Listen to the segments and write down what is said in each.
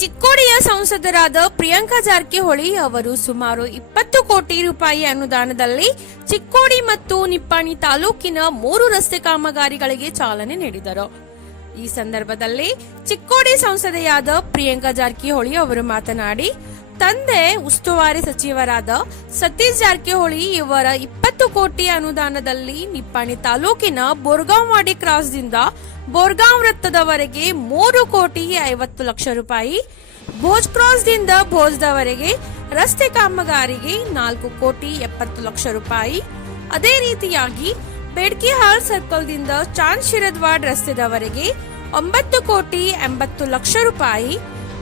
ಚಿಕ್ಕೋಡಿಯ ಸಂಸದರಾದ ಪ್ರಿಯಾಂಕಾ ಜಾರಕಿಹೊಳಿ ಅವರು ಸುಮಾರು ಇಪ್ಪತ್ತು ಕೋಟಿ ರೂಪಾಯಿ ಅನುದಾನದಲ್ಲಿ ಚಿಕ್ಕೋಡಿ ಮತ್ತು ನಿಪ್ಪಾಣಿ ತಾಲೂಕಿನ ಮೂರು ರಸ್ತೆ ಕಾಮಗಾರಿಗಳಿಗೆ ಚಾಲನೆ ನೀಡಿದರು. ಈ ಸಂದರ್ಭದಲ್ಲಿ ಚಿಕ್ಕೋಡಿ ಸಂಸದೆಯಾದ ಪ್ರಿಯಾಂಕಾ ಜಾರಕಿಹೊಳಿ ಅವರು ಮಾತನಾಡಿ ತಂದೆ ಉಸ್ತುವಾರಿ ಸಚಿವರಾದ ಸತೀಶ್ ಜಾರಕಿಹೊಳಿ ಇವರ ಇಪ್ಪತ್ತು ಕೋಟಿ ಅನುದಾನದಲ್ಲಿ ನಿಪ್ಪಾಣಿ ತಾಲೂಕಿನ ಬೋರ್ಗಾಂವಾಡಿ ಕ್ರಾಸ್ದಿಂದ ಬೋರ್ಗಾಂವ್ ವೃತ್ತದವರೆಗೆ ಮೂರು ಕೋಟಿ ಐವತ್ತು ಲಕ್ಷ ರೂಪಾಯಿ, ಭೋಜ್ ಕ್ರಾಸ್ದಿಂದ ಭೋಜ್ದವರೆಗೆ ರಸ್ತೆ ಕಾಮಗಾರಿಗೆ ನಾಲ್ಕು ಕೋಟಿ ಎಪ್ಪತ್ತು ಲಕ್ಷ ರೂಪಾಯಿ. ಅದೇ ರೀತಿಯಾಗಿ ಬೇಡ್ಕಿಹಾಲ್ ಸರ್ಕಲ್ದಿಂದ ಚಾಂದ್ ಶಿರದ್ವಾಡ್ ರಸ್ತೆದವರೆಗೆ ಒಂಬತ್ತು ಕೋಟಿ ಎಂಬತ್ತು ಲಕ್ಷ ರೂಪಾಯಿ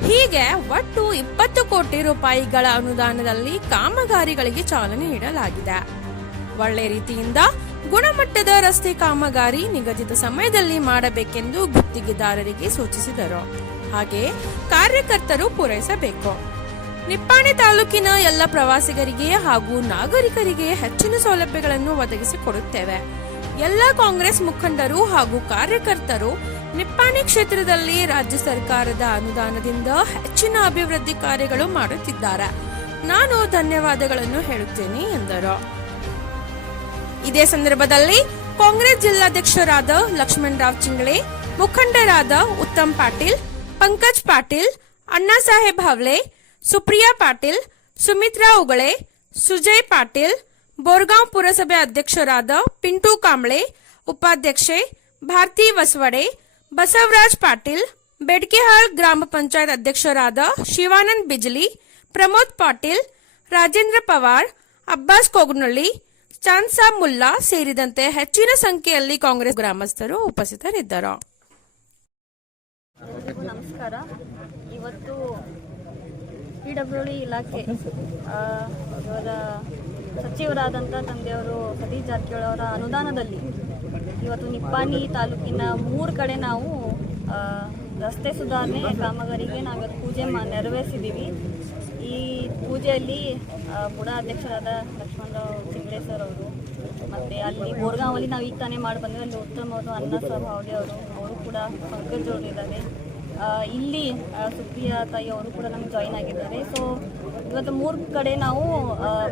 ಹೀಗೆ ಒಟ್ಟು ಇಪ್ಪತ್ತು ಕೋಟಿ ರೂಪಾಯಿಗಳ ಅನುದಾನದಲ್ಲಿ ಕಾಮಗಾರಿಗಳಿಗೆ ಚಾಲನೆ ನೀಡಲಾಗಿದೆ. ಒಳ್ಳೆ ರೀತಿಯಿಂದ ಗುಣಮಟ್ಟದ ರಸ್ತೆ ಕಾಮಗಾರಿ ನಿಗದಿತ ಸಮಯದಲ್ಲಿ ಮಾಡಬೇಕೆಂದು ಗುತ್ತಿಗೆದಾರರಿಗೆ ಸೂಚಿಸಿದರು. ಹಾಗೆ ಕಾರ್ಯಕರ್ತರು ಪೂರೈಸಬೇಕು. ನಿಪ್ಪಾಣಿ ತಾಲೂಕಿನ ಎಲ್ಲ ಪ್ರವಾಸಿಗರಿಗೆ ಹಾಗೂ ನಾಗರಿಕರಿಗೆ ಹೆಚ್ಚಿನ ಸೌಲಭ್ಯಗಳನ್ನು ಒದಗಿಸಿಕೊಡುತ್ತೇವೆ. ಎಲ್ಲ ಕಾಂಗ್ರೆಸ್ ಮುಖಂಡರು ಹಾಗೂ ಕಾರ್ಯಕರ್ತರು ನಿಪ್ಪಾಣಿ ಕ್ಷೇತ್ರದಲ್ಲಿ ರಾಜ್ಯ ಸರ್ಕಾರದ ಅನುದಾನದಿಂದ ಹೆಚ್ಚಿನ ಅಭಿವೃದ್ಧಿ ಕಾರ್ಯಗಳು ಮಾಡುತ್ತಿದ್ದಾರೆ. ನಾನು ಧನ್ಯವಾದಗಳನ್ನು ಹೇಳುತ್ತೇನೆ, ಎಂದರು. ಇದೇ ಸಂದರ್ಭದಲ್ಲಿ ಕಾಂಗ್ರೆಸ್ ಜಿಲ್ಲಾಧ್ಯಕ್ಷರಾದ ಲಕ್ಷ್ಮಣ್ ರಾವ್ ಚಿಂಗ್ಳೆ, ಮುಖಂಡರಾದ ಉತ್ತಮ್ ಪಾಟೀಲ್, ಪಂಕಜ್ ಪಾಟೀಲ್, ಅಣ್ಣಾ ಸಾಹೇಬ್ ಹವ್ಲೆ, ಸುಪ್ರಿಯಾ ಪಾಟೀಲ್, ಸುಮಿತ್ರಾ ಉಗಳೆ, ಸುಜಯ್ ಪಾಟೀಲ್ ಬೋರ್ಗಾಂವ್ ಪುರಸಭೆ ಅಧ್ಯಕ್ಷರಾದ ಪಿಂಟು ಕಾಂಬ್ಳೆ, ಉಪಾಧ್ಯಕ್ಷೆ ಭಾರತಿ ವಸವಡೆ ಬಸವರಾಜ್ ಪಾಟೀಲ್, ಬೆಡ್ಕೆಹಾಳ್ ಗ್ರಾಮ ಪಂಚಾಯತ್ ಅಧ್ಯಕ್ಷರಾದ ಶಿವಾನಂದ್ ಬಿಜ್ಲಿ, ಪ್ರಮೋದ್ ಪಾಟೀಲ್, ರಾಜೇಂದ್ರ ಪವಾರ್, ಅಬ್ಬಾಸ್ ಕೋಗ್ನಳ್ಳಿ ಚಾನ್ಸಾ ಮುಲ್ಲಾ ಸೇರಿದಂತೆ ಹೆಚ್ಚಿನ ಸಂಖ್ಯೆಯಲ್ಲಿ ಕಾಂಗ್ರೆಸ್ ಗ್ರಾಮಸ್ಥರು ಉಪಸ್ಥಿತರಿದ್ದರು. ನಮಸ್ಕಾರ. ಇವತ್ತು ಪಿ ಡಬ್ಲ್ಯೂ ಡಿ ಇಲಾಖೆ ಅವರ ಸಚಿವರಾದಂಥ ತಂದೆಯವರು ಸತೀಶ್ ಜಾರಕಿಹೊಳಿ ಅವರ ಅನುದಾನದಲ್ಲಿ ಇವತ್ತು ನಿಪ್ಪಾಣಿ ತಾಲೂಕಿನ ಮೂರು ಕಡೆ ನಾವು ರಸ್ತೆ ಸುಧಾರಣೆ ಕಾಮಗಾರಿಗೆ ನಾವಿವತ್ತು ಪೂಜೆ ಮಾ ನೆರವೇರಿಸಿದ್ದೀವಿ ಈ ಪೂಜೆಯಲ್ಲಿ ಬುಡ ಅಧ್ಯಕ್ಷರಾದ ಲಕ್ಷ್ಮಣರಾವ್ ಚಿಂಗ್ಳೆ ಸರ್ ಅವರು ಮತ್ತು ಅಲ್ಲಿ ಬೋರ್ಗಾಂವಲ್ಲಿ ನಾವು ಈಗ ತಾನೇ ಮಾಡಿ ಬಂದರೆ ಅಲ್ಲಿ ಉತ್ತಮವಾದ ಅನ್ನ ಹಾವಳಿ ಅವರು ಅವರು ಕೂಡ ಪಂಕಜ್ ಅವರು ಇದ್ದಾರೆ. ಇಲ್ಲಿ ಸುಪ್ರಿಯಾ ತಾಯಿ ಅವರು ಕೂಡ ನಮ್ಗೆ ಜಾಯಿನ್ ಆಗಿದ್ದಾರೆ. ಸೊ ಇವತ್ತು ಮೂರು ಕಡೆ ನಾವು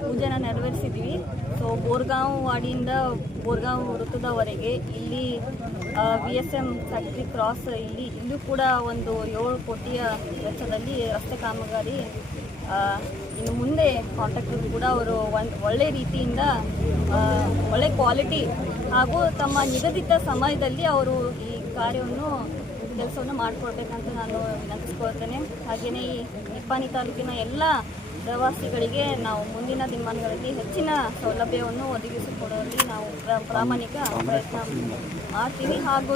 ಪೂಜೆನ ನೆರವೇರಿಸಿದ್ವಿ. ಸೊ ಬೋರ್ಗಾಂವ್ ವಾಡಿಯಿಂದ ಬೋರ್ಗಾಂವ್ ವೃತ್ತದವರೆಗೆ ಇಲ್ಲಿ V S M factory cross ಇಲ್ಲಿ, ಇಲ್ಲೂ ಕೂಡ ಒಂದು ಏಳು ಕೋಟಿಯ ವೆಚ್ಚದಲ್ಲಿ ರಸ್ತೆ ಕಾಮಗಾರಿ ಇನ್ನು ಮುಂದೆ ಕಾಂಟ್ರಾಕ್ಟರ್ ಕೂಡ ಅವರು ಒಂದು ಒಳ್ಳೆ ರೀತಿಯಿಂದ ಒಳ್ಳೆ ಕ್ವಾಲಿಟಿ ಹಾಗೂ ತಮ್ಮ ನಿಗದಿತ ಸಮಯದಲ್ಲಿ ಅವರು ಈ ಕಾರ್ಯವನ್ನು ಕೆಲಸವನ್ನು ಮಾಡಿಕೊಡ್ಬೇಕಂತ ನಾನು ವಿನಂತಿಸ್ಕೊಳ್ತೇನೆ. ಹಾಗೆಯೇ ಈ ನಿಪ್ಪಾಣಿ ತಾಲೂಕಿನ ಎಲ್ಲ ಪ್ರವಾಸಿಗಳಿಗೆ ನಾವು ಮುಂದಿನ ದಿನಮಾನಗಳಲ್ಲಿ ಹೆಚ್ಚಿನ ಸೌಲಭ್ಯವನ್ನು ಒದಗಿಸಿಕೊಡುವಲ್ಲಿ ನಾವು ಪ್ರ- ಪ್ರಾಮಾಣಿಕ ಪ್ರಯತ್ನ ಮಾಡ್ತೀವಿ. ಹಾಗೂ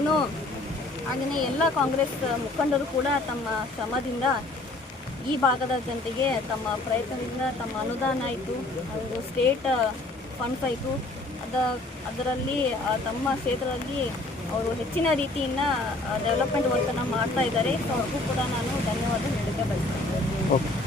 ಹಾಗೆಯೇ ಎಲ್ಲ ಕಾಂಗ್ರೆಸ್ ಮುಖಂಡರು ಕೂಡ ತಮ್ಮ ಶ್ರಮದಿಂದ ಈ ಭಾಗದ ಜನತೆಗೆ ತಮ್ಮ ಪ್ರಯತ್ನದಿಂದ ತಮ್ಮ ಅನುದಾನ ಆಯಿತು ಒಂದು ಸ್ಟೇಟ್ ಫಂಡ್ಸ್ ಆಯಿತು ಅದ ಅದರಲ್ಲಿ ತಮ್ಮ ಕ್ಷೇತ್ರದಲ್ಲಿ ಅವರು ಹೆಚ್ಚಿನ ರೀತಿಯಿಂದ ಡೆವಲಪ್ಮೆಂಟ್ ವರ್ಕನ್ನು ಮಾಡ್ತಾ ಇದ್ದಾರೆ. ಸೊ ಅವ್ರಿಗೂ ಕೂಡ ನಾನು ಧನ್ಯವಾದ ಹೇಳಕ್ಕೆ ಬಯಸ್ತೇನೆ.